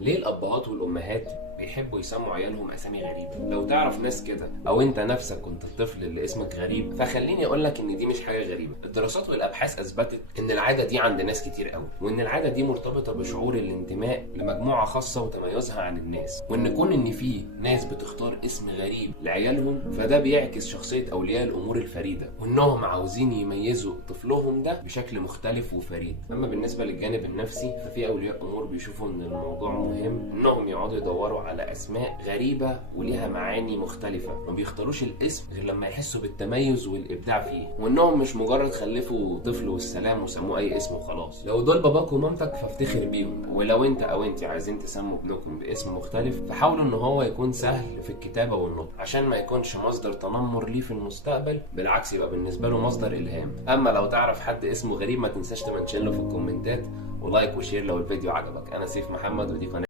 ليه الأبهات والأمهات بيحبوا يسموا عيالهم أسامي غريبة؟ لو تعرف ناس كده أو أنت نفسك كنت الطفل اللي اسمك غريب، فخليني أقولك إن دي مش حاجة غريبة. الدراسات والأبحاث أثبتت إن العادة دي عند ناس كتير قوي، وإن العادة دي مرتبطة بشعور الانتماء لمجموعة خاصة وتميزها عن الناس، وإن كون إن في ناس بتختار اسم غريب لعيالهم فده بيعكس شخصية أولياء الأمور الفريدة، وإنهم عاوزين يميزوا طفلهم ده بشكل مختلف وفريد. أما بالنسبة للجانب النفسي ففي أولياء أمور بيشوفوا إن الموضوع مهم إنهم يقعدوا يدوروا على أسماء غريبة وليها معاني مختلفة، ما بيختاروش الاسم غير لما يحسوا بالتميز والإبداع فيه، وإنهم مش مجرد خلفوا طفل والسلام وسموه أي اسم وخلاص. لو دول باباك ومامتك فافتخر بيهم، ولو أنت أو أنت عايزين تسموا ابنكم باسم مختلف فحاولوا إن هو يكون سهل في الكتابة والنطق عشان ما يكونش مصدر تنمر ليه في المستقبل، بالعكس يبقى بالنسبة له مصدر إلهام. أما لو تعرف حد اسمه غريب ما تنساش تمنشن له في الكومنتات، ولايك وشير لو الفيديو عجبك. أنا سيف محمد ودي قناة